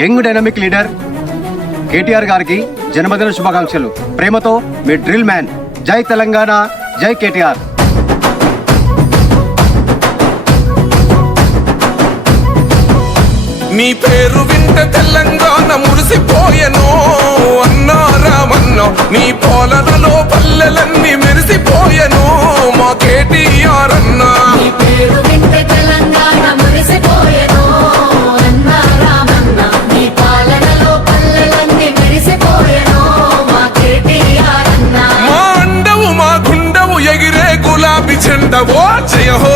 Young dynamic leader KTR గారికి జన్మదిన శుభాకాంక్షలు. ప్రేమతో మీ డ్రిల్ మ్యాన్. జై తెలంగాణ, జై కేటీఆర్. నీ పేరు వింటే తెలంగాణ మురిసిపోయెను అన్నా రామన్నో. నీ పోలలలో పల్లెలన్నీ మెరిసిపోయెను మా కేటీఆర్ అన్నా. నీ పేరు వింటే తెలంగాణ మురిసిపోయెను అన్నా రామన్న. నీ పాలనలో పల్లెలన్నీ మెరిసిపోయెను మా కేటీఆర్ అన్నా. మా అండవు మా గుండవు ఎగిరే గులాబీ చెండవో జయ హో